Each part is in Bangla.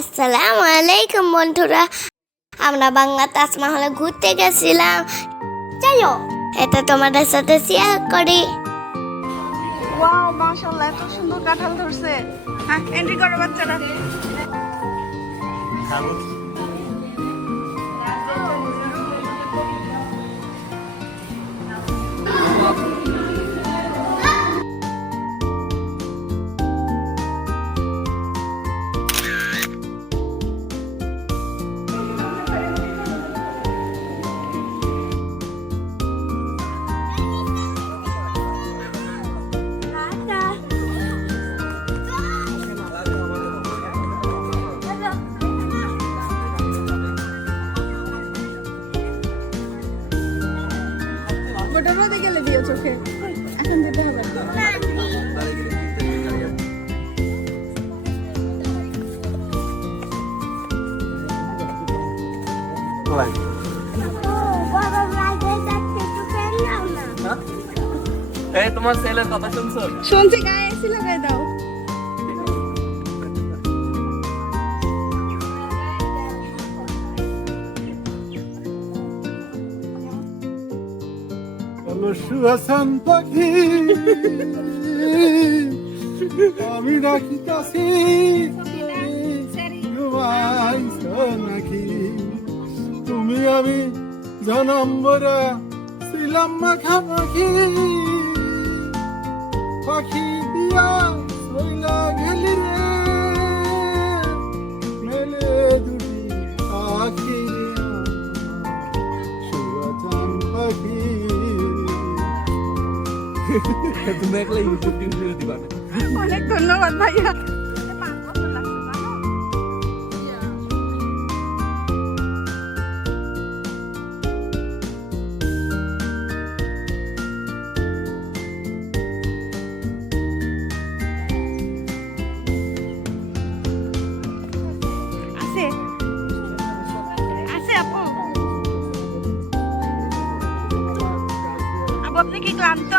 আসসালামু আলাইকুম বন্ধুরা। আমরা বাংলা তাজমহলে ঘুরতে গেছিলাম। চলো এটা তোমাদের সাথে শেয়ার করি। ওয়াও মাশাআল্লাহ এত সুন্দর কাঁঠাল ধরছে। হ্যাঁ এন্ট্রি করো বাচ্চারা। গোটা রোদে গেলে দিও চোখে। এখন যেতে হবে তোমার ছেলের কথা শুনছো? শুনছি গায়ে এসি লাগাই দাও। হাসান পাখি আমি ডাকিতাছি ঘুমাইছ নাকি তুমি আমি জনম্বরা ছিলাম মাখামাখি। পাখি দিয়া তুমি একলা ইউটিউব টিউব দিবা না অনেক ধন্যবাদ ভাইয়া আছে আছে আপু আপু আপনি কি ক্লান্ত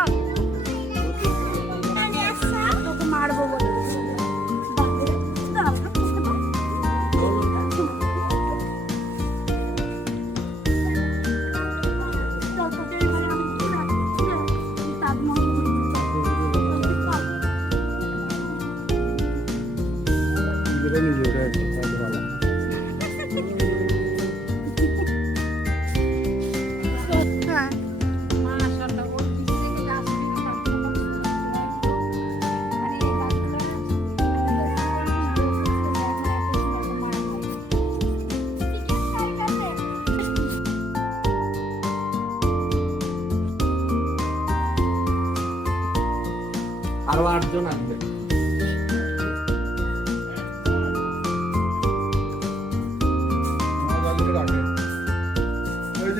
আরও আটজন আসবে।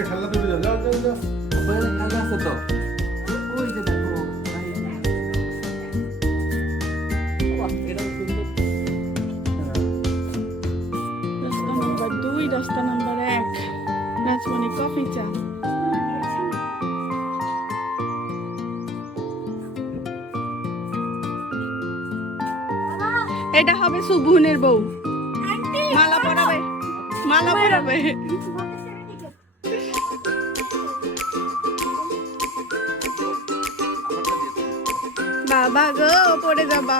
খেলা তো খেলা আছে তো। এটা হবে সুবুনের বউ। মালা পরাবে মালা পরাবে। বাবা গো পড়ে যাবা।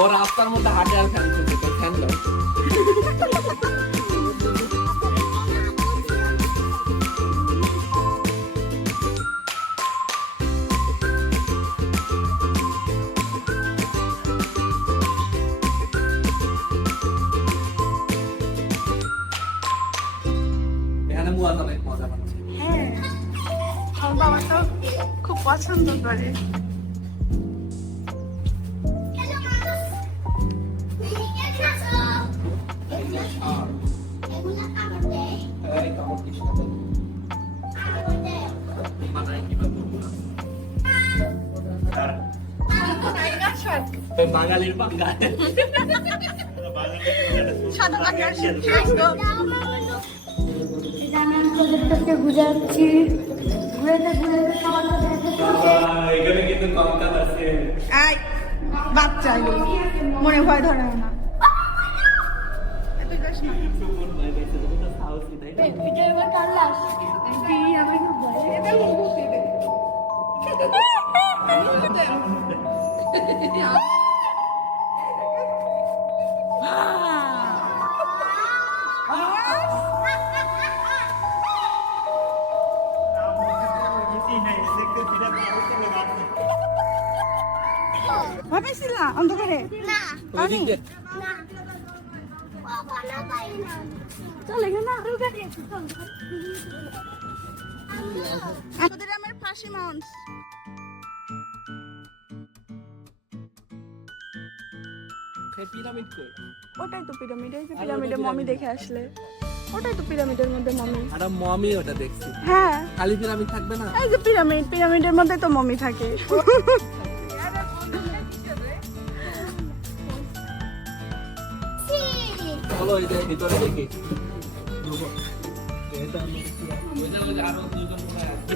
ও রাস্তার মধ্যে হাঁটে আর ফ্যান করছে তো ফ্যান দাও। মজা পাচ্ছে। তো খুব পছন্দ করে। বাঙালির বাঙাল সাদা পাখি আসছে ঘুরাচ্ছি ঘুরেতে ঘুরেতে এখানে কিন্তু কম আছে বাচ্চা মনে ভয় ধরে না যাস না। অন্ধকারে? না। ওই না কখনো পাই না চলে গেল না। আরও গাড়ি আছে চল ক্ষুদিরামের ফাঁসি মাউন্ট পিরামিড কই? ওটাই তো পিরামিড এই যে পিরামিডে মমি দেখে আসলে। ওটাই তো পিরামিডের মধ্যে মমি। আর মমি ওটা দেখছি। হ্যাঁ। খালি পিরামিড থাকবে না? এই যে পিরামিড পিরামিডের মধ্যে তো মমি থাকে। চলো এই যে ভিতরে দেখি। আরও দুজন মনে হয় আছে।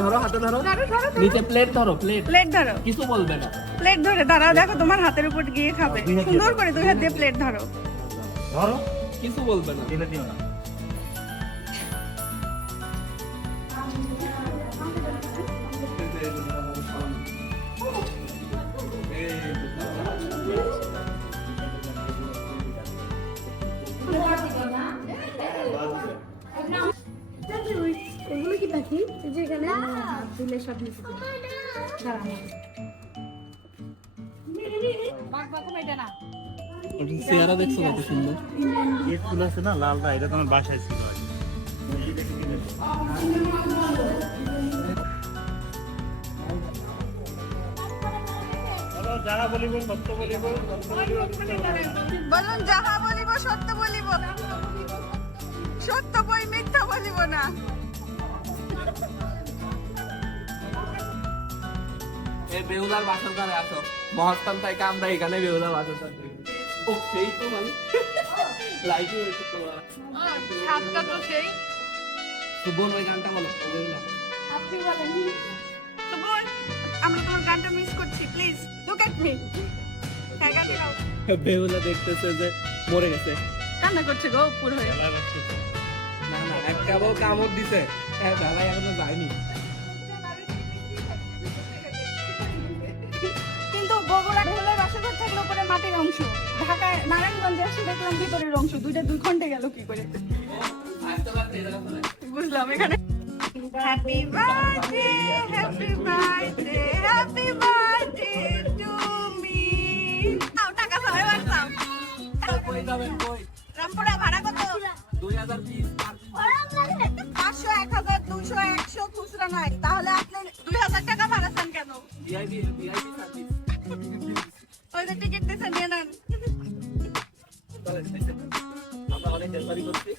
ধরো হাতে ধরো। নিচে প্লেট ধরো প্লেট প্লেট ধরো। কিছু বলবে না। প্লেট ধরে দাঁড়াও দেখো তোমার হাতের উপর গিয়ে খাবে। সুন্দর করে দুই হাত দিয়ে প্লেট ধরো। কিছু বলবে না। কি পাখি এই যে এখানে দিলে সব নিচে চেহারা দেখছ কত সুন্দর। গেট ফুল আছে না লালটা এটা তোমার বাসায় ছিল আগে। বলিব সত্য বলিব সত্য বলিব। বলুন যাহা বলিব সত্য বলিব। সত্য বই মিথ্যা বলিব না। বেহুলার আসো। মহাস্থান থেকে আমরা এখানে বেহুলার। ও সেই তো মানে হয়েছে তো সাতটা তো সেই। তো বোন ওই গানটা বলো। বেহুলা। তো বল আমরা তোমার গানটা মিস করছি please look at me Behula দেখতেছে যে মরে গেছে। কান্না করছে গো পুরো হয়ে না না এক কামড় দিছে। হ্যাঁ বেলায় এখনও যায়নি। মাটির অংশ। ঢাকায় নারায়ণগঞ্জে এসে দেখলাম ভিতরের অংশ। দুইটা দুই ঘণ্টা গেল কি করে। বুঝলাম এখানে। Happy birthday happy birthday happy birthday to me আও টাকা সবাই কই যাবেন কই রামপুরা ভাড়া কত? পিস পাঁচশো এক হাজার দুশো একশো খুচরা নয়। তাহলে আপনি দুই হাজার টাকা ভাড়া চান কেন? ভিআইপি ভিআইপি সার্ভিস যে টিকিট নিয়ে নেন আমরা অনেক ডেলিভারি করছি।